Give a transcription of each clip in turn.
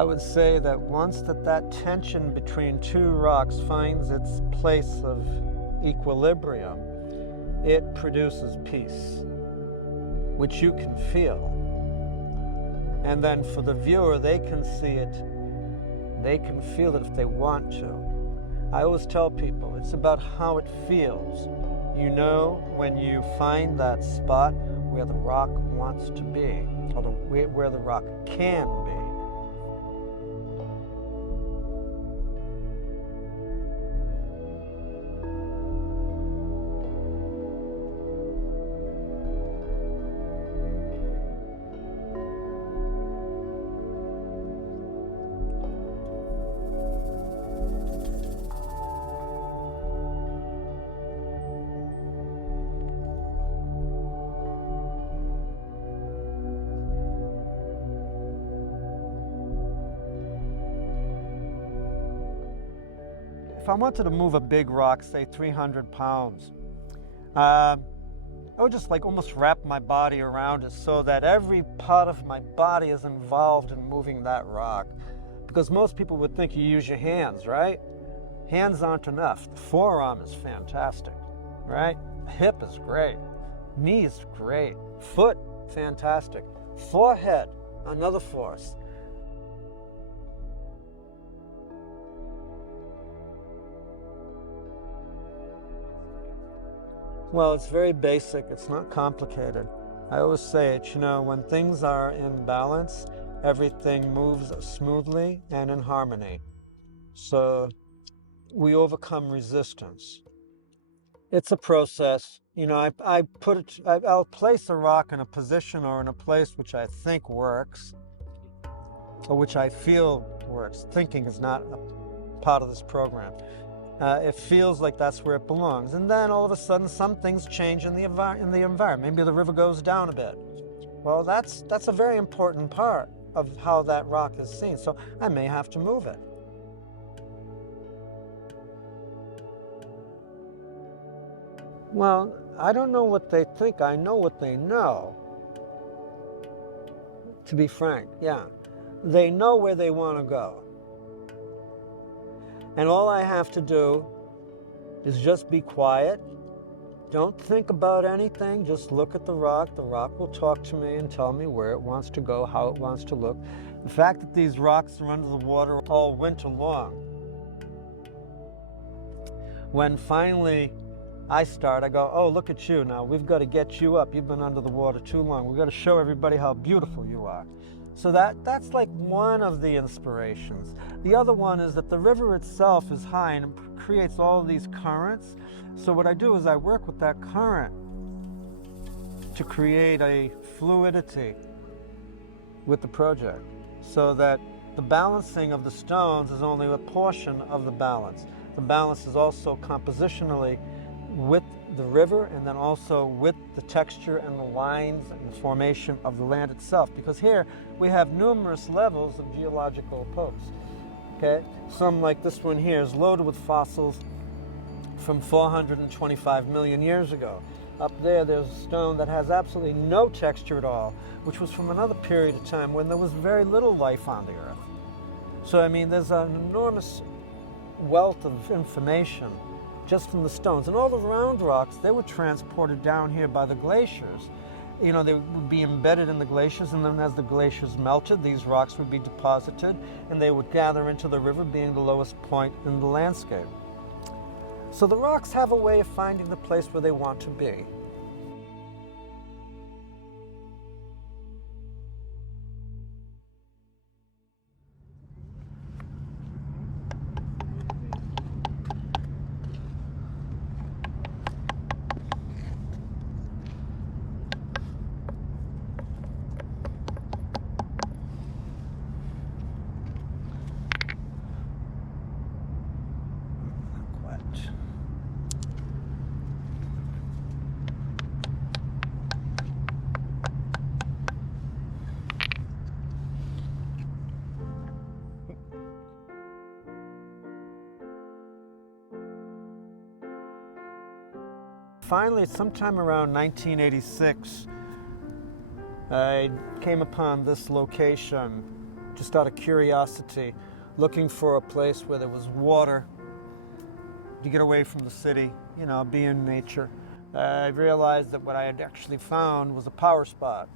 I would say that once that tension between two rocks finds its place of equilibrium, it produces peace, which you can feel. And then for the viewer, they can see it, they can feel it if they want to. I always tell people, it's about how it feels. You know when you find that spot where the rock wants to be, or where the rock can be. If I wanted to move a big rock, say 300 pounds, I would just like almost wrap my body around it so that every part of my body is involved in moving that rock. Because most people would think you use your hands, right? Hands aren't enough. The forearm is fantastic, right? Hip is great. Knee is great. Foot, fantastic. Forehead, another force. Well, it's very basic. It's not complicated. I always say it, when things are in balance, everything moves smoothly and in harmony. So we overcome resistance. It's a process. I'll place a rock in a position or in a place which I think works, or which I feel works. Thinking is not a part of this program. It feels like that's where it belongs. And then all of a sudden, some things change in the environment. Maybe the river goes down a bit. Well, that's a very important part of how that rock is seen. So I may have to move it. Well, I don't know what they think. I know what they know. To be frank, yeah. They know where they want to go. And all I have to do is just be quiet. Don't think about anything. Just look at the rock. The rock will talk to me and tell me where it wants to go, how it wants to look. The fact that these rocks are under the water all winter long. When finally I go, oh, look at you now. We've got to get you up. You've been under the water too long. We've got to show everybody how beautiful you are. So that's like one of the inspirations. The other one is that the river itself is high and it creates all of these currents. So what I do is I work with that current to create a fluidity with the project, so that the balancing of the stones is only a portion of the balance. The balance is also compositionally with the river, and then also with the texture and the lines and the formation of the land itself, because here we have numerous levels of geological posts. Okay, some like this one here is loaded with fossils from 425 million years ago. Up there's a stone that has absolutely no texture at all, which was from another period of time when there was very little life on the earth. So I mean, there's an enormous wealth of information just from the stones. And all the round rocks, they were transported down here by the glaciers. They would be embedded in the glaciers, and then as the glaciers melted, these rocks would be deposited, and they would gather into the river, being the lowest point in the landscape. So the rocks have a way of finding the place where they want to be. Finally, sometime around 1986, I came upon this location just out of curiosity, looking for a place where there was water to get away from the city, you know, be in nature. I realized that what I had actually found was a power spot.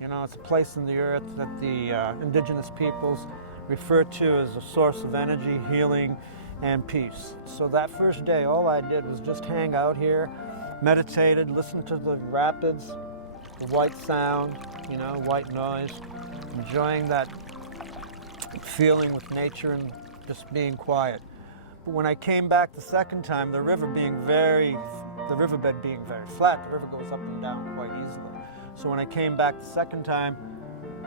You know, it's a place in the earth that the indigenous peoples refer to as a source of energy, healing, and peace. So that first day, all I did was just hang out here, meditated, listened to the rapids, the white sound, you know, white noise, enjoying that feeling with nature and just being quiet. But when I came back the second time, the riverbed being very flat, the river goes up and down quite easily. So when I came back the second time,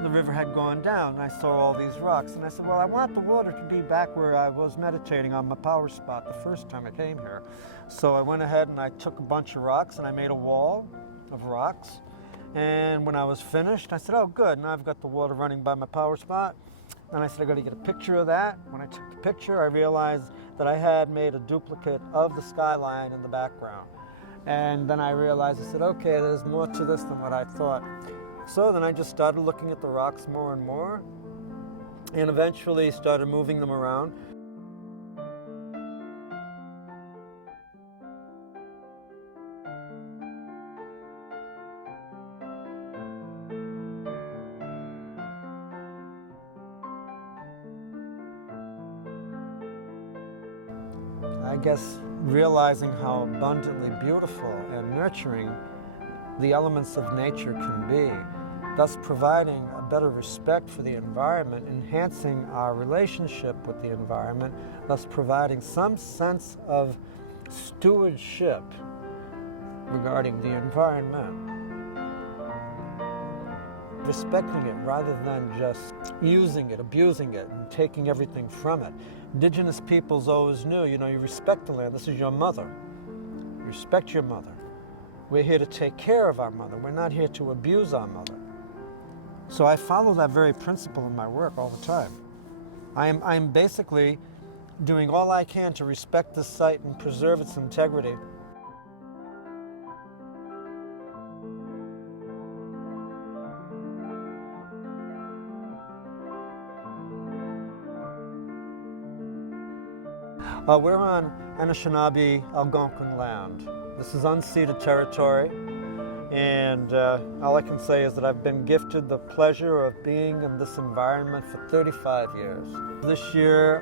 the river had gone down, and I saw all these rocks. And I said, well, I want the water to be back where I was meditating on my power spot the first time I came here. So I went ahead and I took a bunch of rocks, and I made a wall of rocks. And when I was finished, I said, oh, good, now I've got the water running by my power spot. And I said, I got to get a picture of that. When I took the picture, I realized that I had made a duplicate of the skyline in the background. And then I realized, I said, okay, there's more to this than what I thought. So then I just started looking at the rocks more and more, and eventually started moving them around. I guess realizing how abundantly beautiful and nurturing the elements of nature can be, thus providing a better respect for the environment, enhancing our relationship with the environment, thus providing some sense of stewardship regarding the environment. Respecting it rather than just using it, abusing it, and taking everything from it. Indigenous peoples always knew, you know, you respect the land. This is your mother. You respect your mother. We're here to take care of our mother. We're not here to abuse our mother. So I follow that very principle in my work all the time. I'm basically doing all I can to respect this site and preserve its integrity. We're on Anishinaabe Algonquin land. This is unceded territory, and all I can say is that I've been gifted the pleasure of being in this environment for 35 years. This year,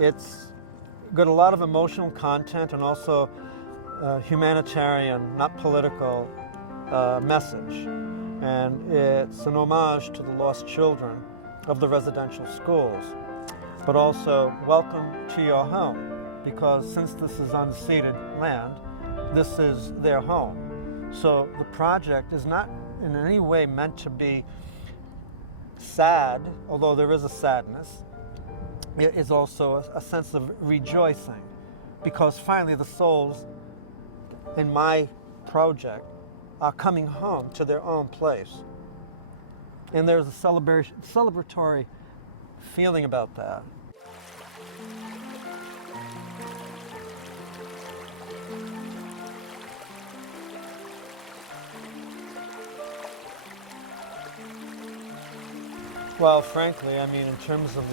it's got a lot of emotional content and also humanitarian, not political, message. And it's an homage to the lost children of the residential schools, but also welcome to your home, because since this is unceded land, this is their home. So the project is not in any way meant to be sad, although there is a sadness. It is also a sense of rejoicing, because finally the souls in my project are coming home to their own place. And there's a celebratory feeling about that. Well, frankly, I mean, in terms of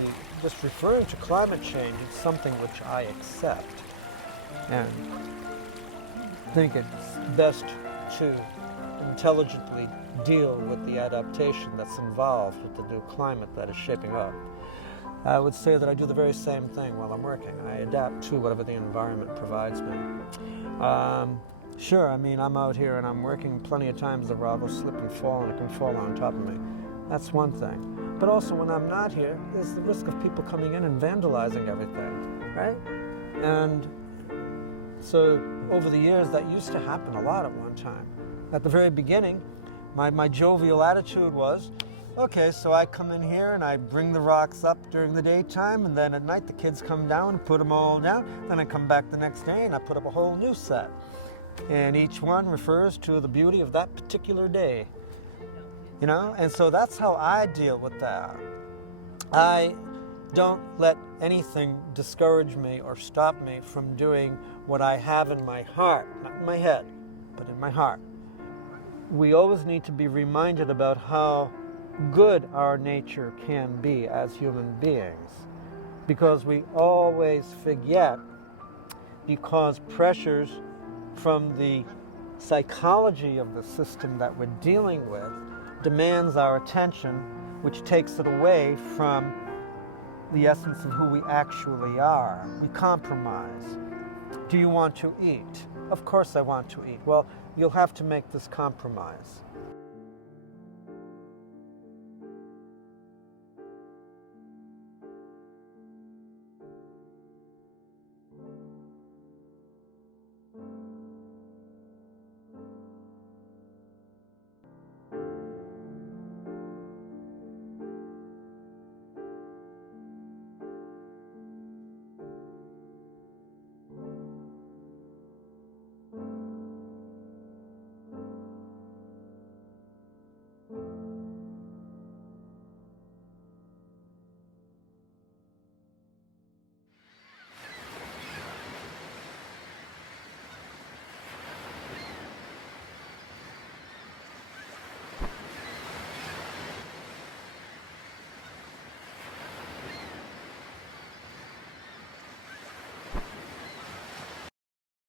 just referring to climate change, it's something which I accept and think it's best to intelligently deal with the adaptation that's involved with the new climate that is shaping up. I would say that I do the very same thing while I'm working. I adapt to whatever the environment provides me. Sure, I mean, I'm out here and I'm working plenty of times the rock will slip and fall and it can fall on top of me. That's one thing. But also when I'm not here, there's the risk of people coming in and vandalizing everything, right? And so over the years, that used to happen a lot at one time. At the very beginning, my jovial attitude was, okay, so I come in here and I bring the rocks up during the daytime, and then at night the kids come down and put them all down. Then I come back the next day and I put up a whole new set. And each one refers to the beauty of that particular day. You know, and so that's how I deal with that. I don't let anything discourage me or stop me from doing what I have in my heart, not in my head, but in my heart. We always need to be reminded about how good our nature can be as human beings, because we always forget, because pressures from the psychology of the system that we're dealing with demands our attention, which takes it away from the essence of who we actually are. We compromise. Do you want to eat? Of course I want to eat. Well, you'll have to make this compromise.